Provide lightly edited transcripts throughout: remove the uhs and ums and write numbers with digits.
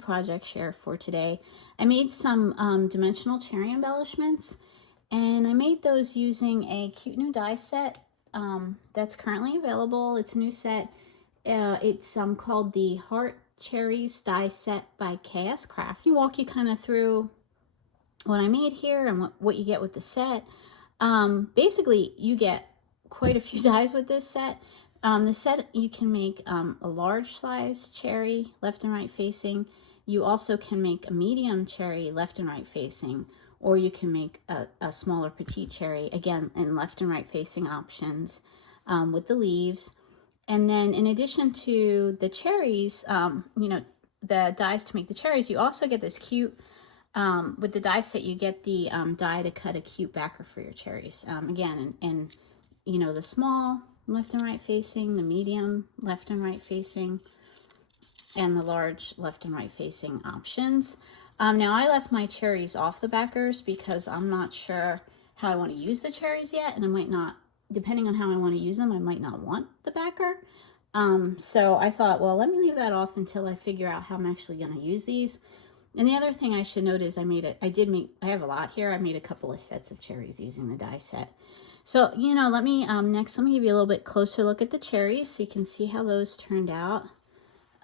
Project share for today. I made some dimensional cherry embellishments, and I made those using a cute new die set that's currently available. It's a new set. It's called the Heart Cherries die set by KS Craft. You walk you kind of through what I made here and what you get with the set. Basically, you get quite a few dies with this set. The set, you can make a large size cherry left and right facing. You also can make a medium cherry left and right facing, or you can make a smaller petite cherry, again, in left and right facing options with the leaves. And then in addition to the cherries, you know, the dies to make the cherries, you also get this cute, with the die set, you get the die to cut a cute backer for your cherries. Again, and you know, the small left and right facing, the medium left and right facing, and the large left and right facing options. Now I left my cherries off the backers because I'm not sure how I want to use the cherries yet, and I might not, depending on how I want to use them, I might not want the backer. So I thought, well, let me leave that off until I figure out how I'm actually going to use these. And the other thing I should note is I have a lot here. I made a couple of sets of cherries using the die set. So, you know, let me give you a little bit closer look at the cherries so you can see how those turned out.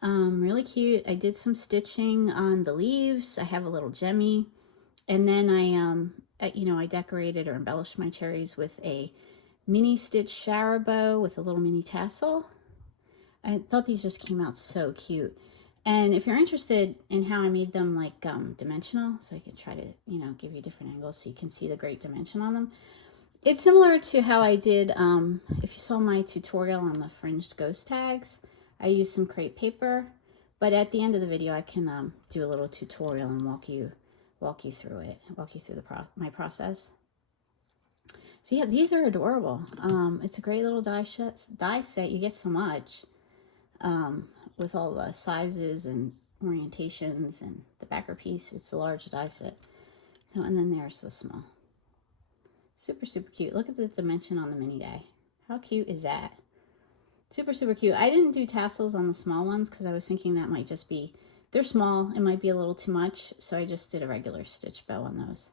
Really cute. I did some stitching on the leaves. I have a little gemmy, and then I decorated or embellished my cherries with a mini stitch shower bow with a little mini tassel. I thought these just came out so cute. And if you're interested in how I made them like dimensional, so I can try to, you know, give you different angles so you can see the great dimension on them. It's similar to how I did, if you saw my tutorial on the fringed ghost tags, I used some crepe paper, but at the end of the video, I can do a little tutorial and walk you through it, walk you through my process. So yeah, these are adorable. It's a great little die set. You get so much with all the sizes and orientations and the backer piece. It's a large die set. So, and then there's the small. Super, super cute. Look at the dimension on the mini die. How cute is that? Super, super cute. I didn't do tassels on the small ones because I was thinking that might just be, they're small, it might be a little too much. So I just did a regular stitch bow on those.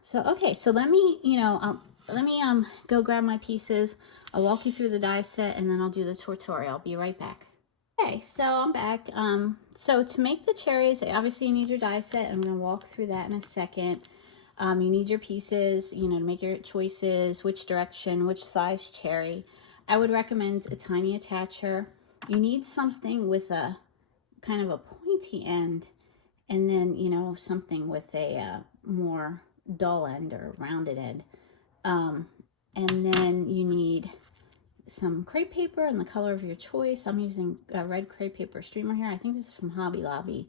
So, okay, so let me, you know, let me go grab my pieces. I'll walk you through the die set and then I'll do the tutorial. I'll be right back. Okay, so I'm back. So to make the cherries, obviously you need your die set. I'm going to walk through that in a second. You need your pieces, you know, to make your choices, which direction, which size cherry. I would recommend a tiny attacher. You need something with a kind of a pointy end, and then, you know, something with a more dull end or rounded end. And then you need some crepe paper in the color of your choice. I'm using a red crepe paper streamer here. I think this is from Hobby Lobby.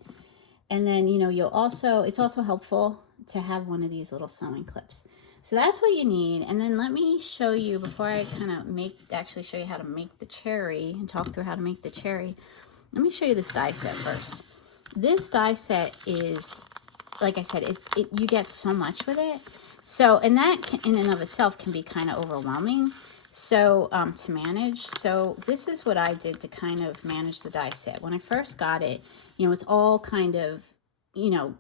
And then, you know, it's also helpful to have one of these little sewing clips. So that's what you need. And then let me show you, before I kind of actually show you how to make the cherry and talk through how to make the cherry, let me show you this die set first. This die set is, like I said, you get so much with it. So, and that in and of itself can be kind of overwhelming. So, to manage. So this is what I did to kind of manage the die set. When I first got it, you know, it's all kind of, you know,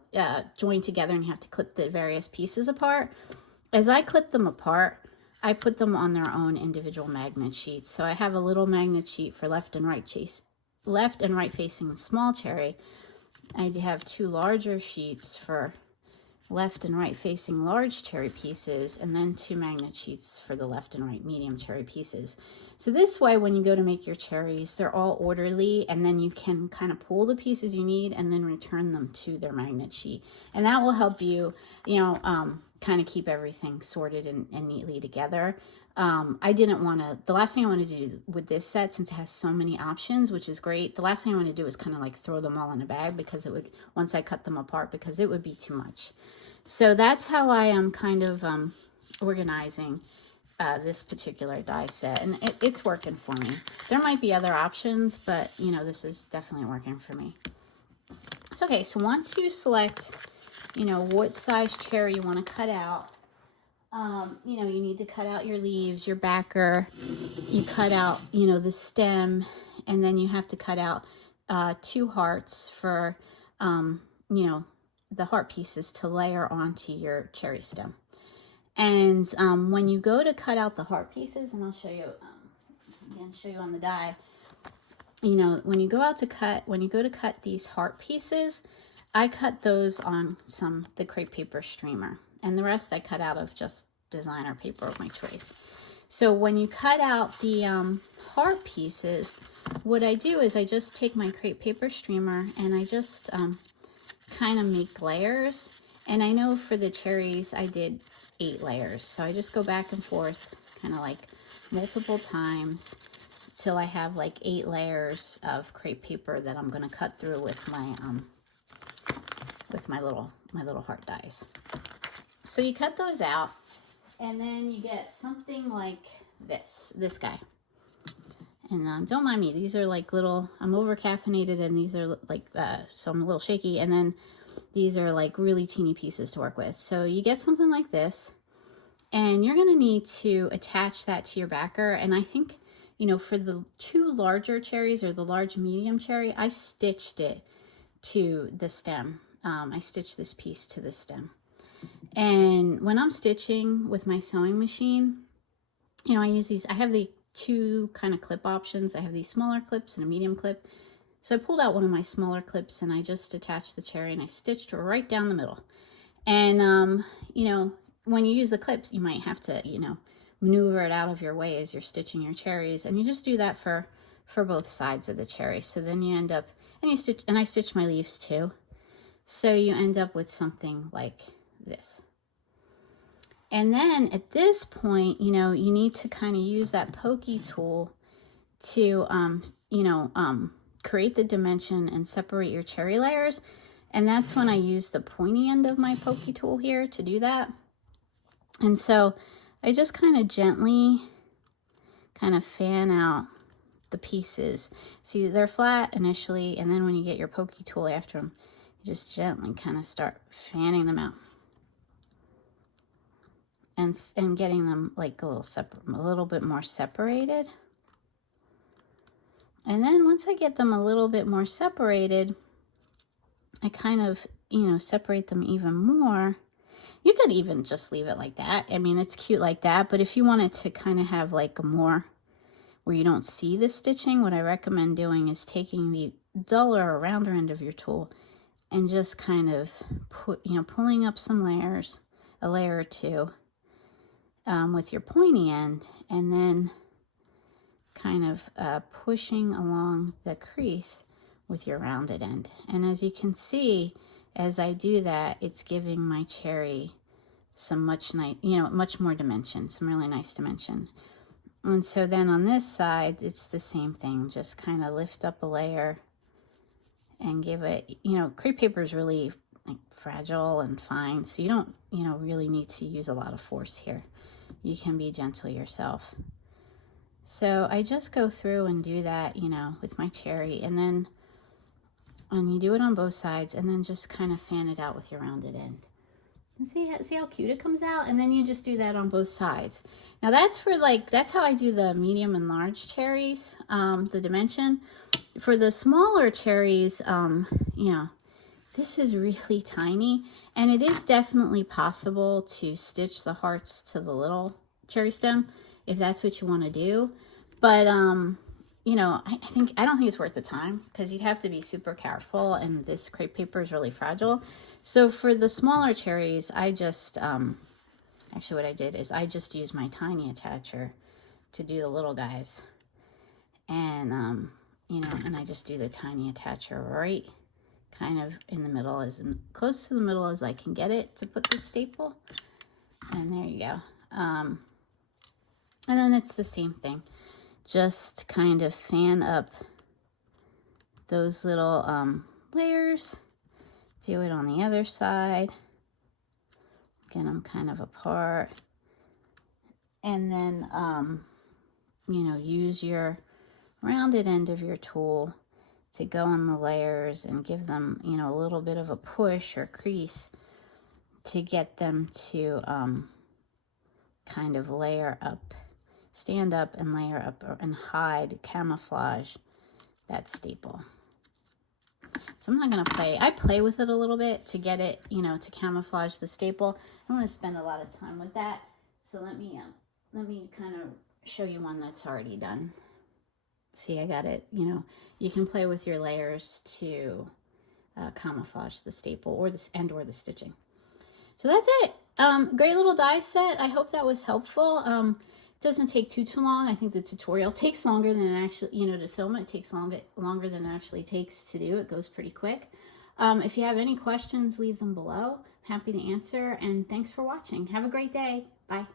joined together and you have to clip the various pieces apart. As I clip them apart, I put them on their own individual magnet sheets. So I have a little magnet sheet for left and right facing small cherry. I have two larger sheets for left and right facing large cherry pieces, and then two magnet sheets for the left and right medium cherry pieces. So this way, when you go to make your cherries, they're all orderly, and then you can kind of pull the pieces you need and then return them to their magnet sheet. And that will help you, you know, kind of keep everything sorted and neatly together. I didn't want to, the last thing I wanted to do with this set, since it has so many options, which is great, the last thing I want to do is kind of like throw them all in a bag, because it would, once I cut them apart, because it would be too much. So that's how I am kind of organizing this particular die set, and it's working for me. There might be other options, but you know, this is definitely working for me. So, okay, so once you select, you know, what size cherry you want to cut out, you know, you need to cut out your leaves, your backer, you cut out, you know, the stem, and then you have to cut out 2 hearts for, you know, the heart pieces to layer onto your cherry stem. And when you go to cut out the heart pieces, and I'll show you, again, show you on the die, you know, when you go to cut these heart pieces, I cut those on the crepe paper streamer, and the rest I cut out of just designer paper of my choice. So when you cut out the heart pieces, what I do is I just take my crepe paper streamer and I just kind of make layers. And I know for the cherries I did 8 layers, so I just go back and forth kind of like multiple times till I have like 8 layers of crepe paper that I'm going to cut through with my little heart dies. So you cut those out, and then you get something like this guy. And don't mind me, these are like little, I'm over caffeinated, and these are like so I'm a little shaky, and then these are like really teeny pieces to work with. So you get something like this, and you're going to need to attach that to your backer. And I think, you know, for the 2 larger cherries, or the large medium cherry, I stitched it to the stem. I stitched this piece to the stem. And when I'm stitching with my sewing machine, you know, I use these, I have the 2 kind of clip options. I have these smaller clips and a medium clip. So I pulled out one of my smaller clips, and I just attached the cherry, and I stitched her right down the middle. And, you know, when you use the clips, you might have to, you know, maneuver it out of your way as you're stitching your cherries. And you just do that for both sides of the cherry. So then you end up, and I stitch my leaves too. So you end up with something like this. And then at this point, you know, you need to kind of use that pokey tool to, you know, create the dimension and separate your cherry layers. And that's when I use the pointy end of my pokey tool here to do that. And so I just kind of gently kind of fan out the pieces. See, they're flat initially, and then when you get your pokey tool after them, you just gently kind of start fanning them out. And getting them like a little bit more separated. And then once I get them a little bit more separated, I kind of, you know, separate them even more. You could even just leave it like that. I mean, it's cute like that, but if you wanted to kind of have like a more where you don't see the stitching, what I recommend doing is taking the duller or rounder end of your tool and just kind of pulling up some layers, a layer or 2, with your pointy end, and then kind of pushing along the crease with your rounded end. And as you can see, as I do that, it's giving my cherry some much more dimension, some really nice dimension. And so then on this side, it's the same thing. Just kind of lift up a layer and give it, you know, crepe paper is really like fragile and fine, so you don't, you know, really need to use a lot of force here. You can be gentle yourself. So I just go through and do that, you know, with my cherry, and then you do it on both sides, and then just kind of fan it out with your rounded end. And see how cute it comes out? And then you just do that on both sides. Now that's how I do the medium and large cherries, the dimension. For the smaller cherries, you know, this is really tiny, and it is definitely possible to stitch the hearts to the little cherry stem if that's what you want to do. But, you know, I don't think it's worth the time, because you'd have to be super careful, and this crepe paper is really fragile. So for the smaller cherries, I just, actually what I did is I just used my tiny attacher to do the little guys. And, you know, and I just do the tiny attacher right kind of in the middle, close to the middle as I can get it to put the staple. And there you go. And then it's the same thing. Just kind of fan up those little layers. Do it on the other side. Get them kind of apart. and then, you know, use your rounded end of your tool to go on the layers and give them, you know, a little bit of a push or crease to get them to kind of layer up, stand up and layer up and hide, camouflage that staple. So I'm not going to play. I play with it a little bit to get it, you know, to camouflage the staple. I don't want to spend a lot of time with that. So let me kind of show you one that's already done. See, I got it. You know, you can play with your layers to camouflage the staple or the stitching. So that's it. Great little die set. I hope that was helpful. It doesn't take too long. I think the tutorial takes longer than it actually, you know, to film it. It takes longer than it actually takes to do. It goes pretty quick. If you have any questions, leave them below. Happy to answer. And thanks for watching. Have a great day. Bye.